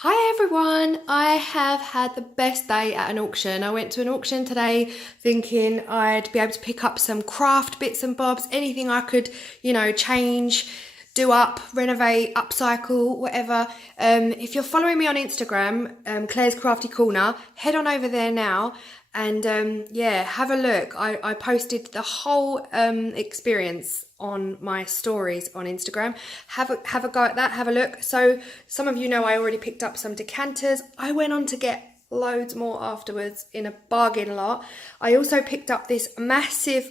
Hi everyone! I have had the best day at an auction. I went to an auction today thinking I'd be able to pick up some craft bits and bobs, anything I could, change, do up, renovate, upcycle, whatever. If you're following me on Instagram, Claire's Crafty Corner, head on over there now and yeah, have a look. I posted the whole experience on my stories on Instagram. Have a go at that, have a look. So some of you know I already picked up some decanters. I went on to get loads more afterwards in a bargain lot. I also picked up this massive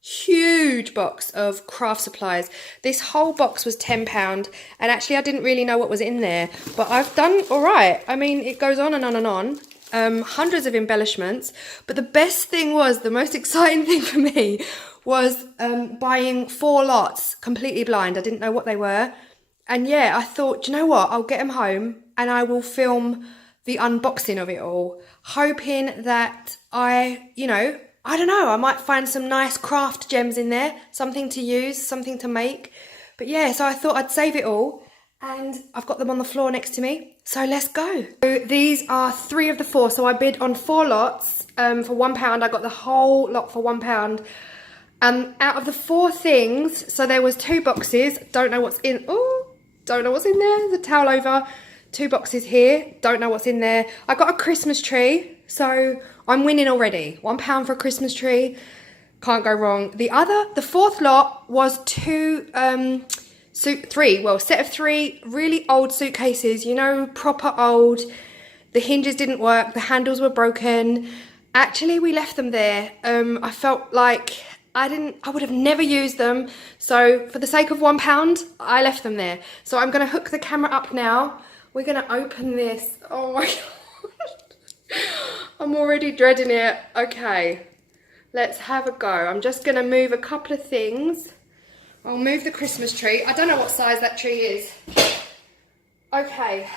huge box of craft supplies. This whole box was £10 and actually I didn't really know what was in there, but I've done all right. I mean, it goes on and on and on. Hundreds of embellishments, but the best thing was, the most exciting thing for me was buying 4 lots completely blind. I didn't know what they were, and yeah, I thought, do you know what, I'll get them home and I will film the unboxing of it all, hoping that I don't know, I might find some nice craft gems in there, something to use, something to make. But yeah, so I thought I'd save it all, and I've got them on the floor next to me, so let's go. So these are 3 of the 4, so I bid on 4 lots for £1. I got the whole lot for £1. Out of the 4 things, so there was 2 boxes, don't know what's in, don't know what's in there, the towel over, 2 boxes here, don't know what's in there. I got a Christmas tree, so I'm winning already. £1 for a Christmas tree, can't go wrong. The 4th lot was 3, set of 3 really old suitcases, proper old. The hinges didn't work, the handles were broken. Actually, we left them there. I felt like I would have never used them. So for the sake of £1, I left them there. So I'm gonna hook the camera up now. We're gonna open this. Oh my God. I'm already dreading it. Okay, let's have a go. I'm just gonna move a couple of things. I'll move the Christmas tree. I don't know what size that tree is. Okay.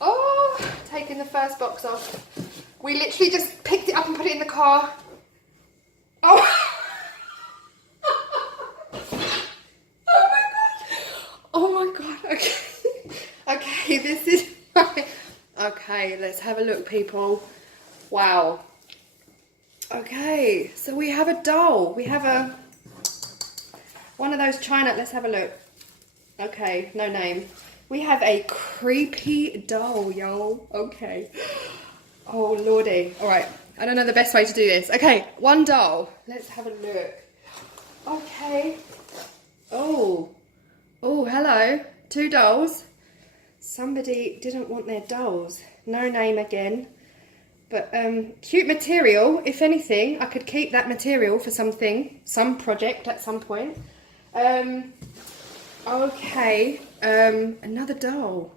Oh, taking the first box off. We literally just picked it up and put it in the car. Oh. Oh my God. Okay. Okay, this is okay, let's have a look, people. Wow. Okay, so we have a doll. We have one of those china. Let's have a look. Okay, no name. We have a creepy doll, y'all. Okay. Oh lordy. All right. I don't know the best way to do this. Okay, 1 doll. Let's have a look. Okay. Oh. Oh, hello. 2 dolls. Somebody didn't want their dolls. No name again. But cute material. If anything, I could keep that material for something, some project at some point. Okay, another doll.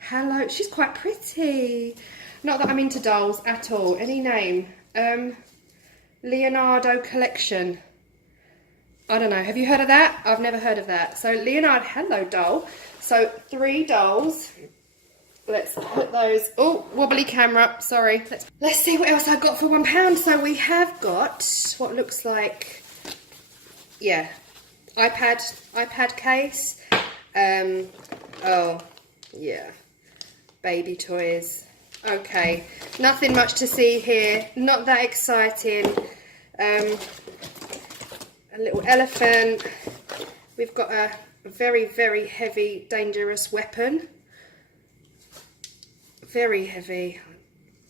Hello, she's quite pretty. Not that I'm into dolls at all. Any name? Leonardo Collection. I don't know, have you heard of that? I've never heard of that. So Leonardo, hello doll. So 3 dolls. Let's put those, oh, wobbly camera, sorry. Let's see what else I got for £1. So we have got what looks like, yeah, iPad case. Oh, yeah, baby toys. Okay, nothing much to see here, not that exciting. A little elephant. We've got a very, very heavy, dangerous weapon. Very heavy,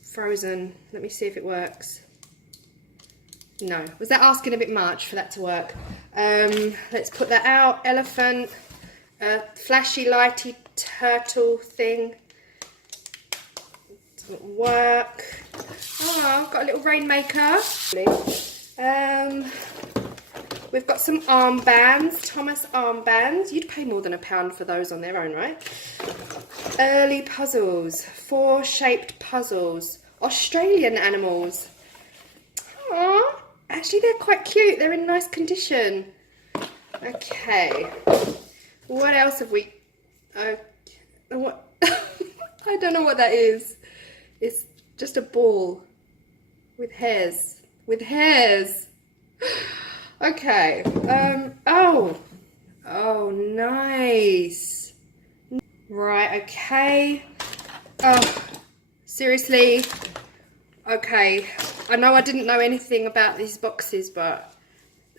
frozen. Let me see if it works. No, was that asking a bit much for that to work? Let's put that out. Elephant, flashy, lighty turtle thing. Doesn't work. Oh, I've got a little rainmaker. We've got some armbands, Thomas armbands. You'd pay more than £1 for those on their own, right? Early puzzles, 4 shaped puzzles, Australian animals. Aww, actually they're quite cute. They're in nice condition. Okay, what else have we? What? I don't know what that is. It's just a ball with hairs. With hairs. Okay. Oh, nice. Right. Okay. Oh, seriously? Okay. I know I didn't know anything about these boxes, but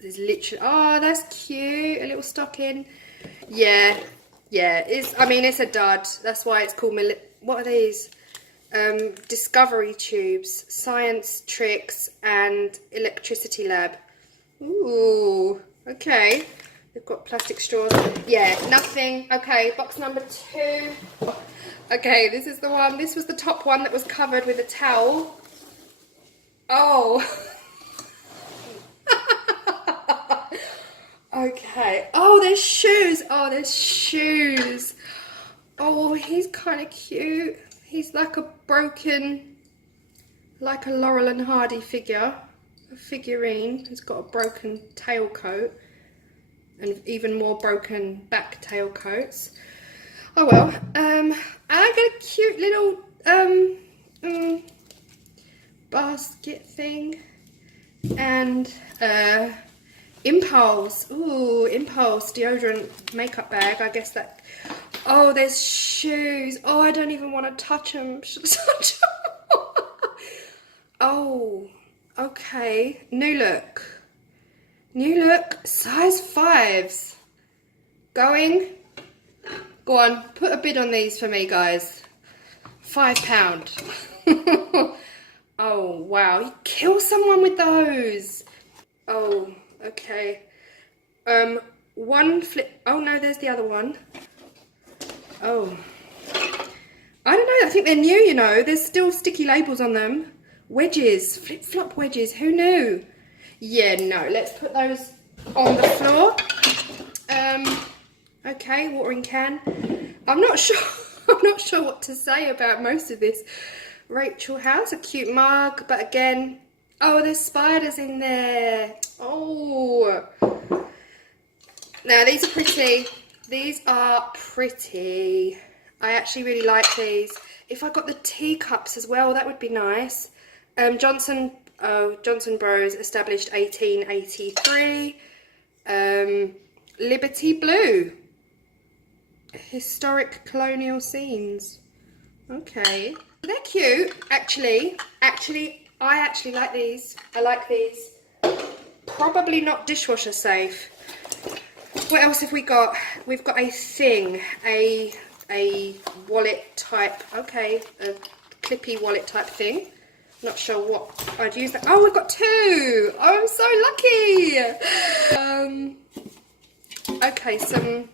there's literally... Oh, that's cute. A little stocking. Yeah. Yeah. I mean, it's a dud. That's why it's called... What are these? Discovery tubes, science tricks, and electricity lab. Ooh, okay. They've got plastic straws. Yeah, nothing. Okay, box number 2. Okay, this is the one. This was the top one that was covered with a towel. Oh. Okay. Oh, there's shoes. Oh, there's shoes. Oh, he's kind of cute. He's like a broken, like a Laurel and Hardy figure, a figurine. He's got a broken tailcoat and even more broken back tailcoats. Oh well. I got a cute little basket thing and Impulse. Ooh, Impulse deodorant makeup bag. I guess that. Oh, there's shoes. Oh, I don't even want to touch them. Should I touch them? Oh, okay. New look. New look. Size 5s. Going. Go on. Put a bid on these for me, guys. £5. Oh, wow. You kill someone with those. Oh, okay. One flip. Oh, no, there's the other one. Oh, I don't know. I think they're new, you know. There's still sticky labels on them. Wedges, flip-flop wedges. Who knew? Yeah, no. Let's put those on the floor. Okay, watering can. I'm not sure. I'm not sure what to say about most of this. Rachel House, a cute mug, but again, oh, there's spiders in there. Oh, now these are pretty. These are pretty. I actually really like these. If I got the teacups as well, that would be nice. Johnson Bros, established 1883. Liberty Blue. Historic colonial scenes. Okay. They're cute, actually. I actually like these. I like these. Probably not dishwasher safe. What else have we got? We've got a thing, a wallet type, okay, a clippy wallet type thing. Not sure what I'd use that. Oh, we've got 2. Oh, I'm so lucky. Okay, some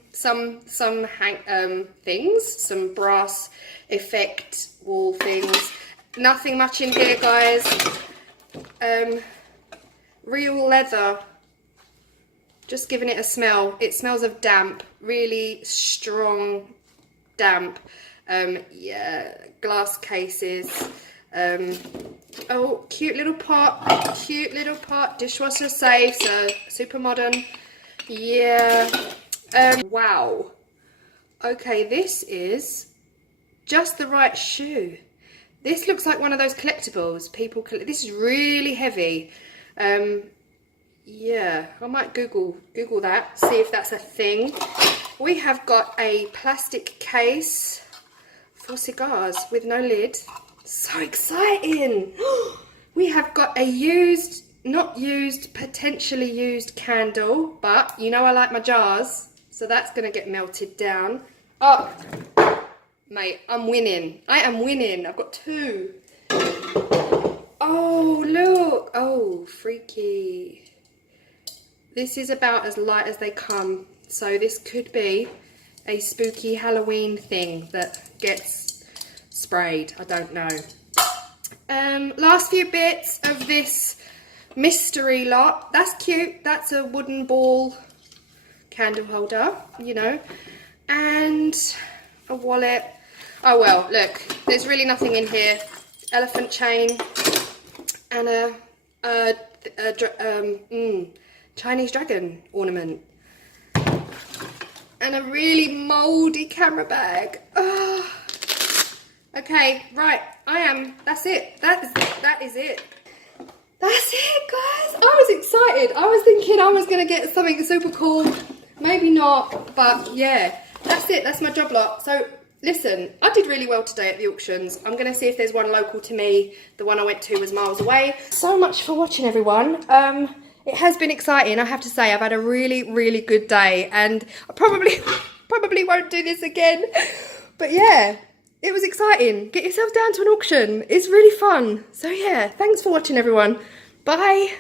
things, some brass effect wall things. Nothing much in here, guys. Real leather. Just giving it a smell. It smells of damp, really strong damp. Yeah, glass cases. Oh, cute little pot, dishwasher safe, so super modern. Yeah. Wow. Okay, this is just the right shoe. This looks like one of those collectibles. This is really heavy. Yeah, I might Google that, see if that's a thing. We have got a plastic case for cigars with no lid. So exciting! We have got a used, not used, potentially used candle, but you know I like my jars, so that's going to get melted down. Oh, mate, I'm winning. I am winning. I've got 2. Oh, look. Oh, freaky. This is about as light as they come, so this could be a spooky Halloween thing that gets sprayed. I don't know. Last few bits of this mystery lot. That's cute. That's a wooden ball candle holder, you know, and a wallet. Oh well, look, there's really nothing in here. Elephant chain and a Chinese dragon ornament and a really mouldy camera bag. Oh. Okay, right, that's it. That is it. That's it, guys. I was excited. I was thinking I was going to get something super cool. Maybe not, but yeah, that's it. That's my job lot. So listen, I did really well today at the auctions. I'm going to see if there's one local to me. The one I went to was miles away. So much for watching, everyone. It has been exciting, I have to say. I've had a really, really good day, and I probably won't do this again. But yeah, it was exciting. Get yourself down to an auction. It's really fun. So yeah, thanks for watching, everyone. Bye.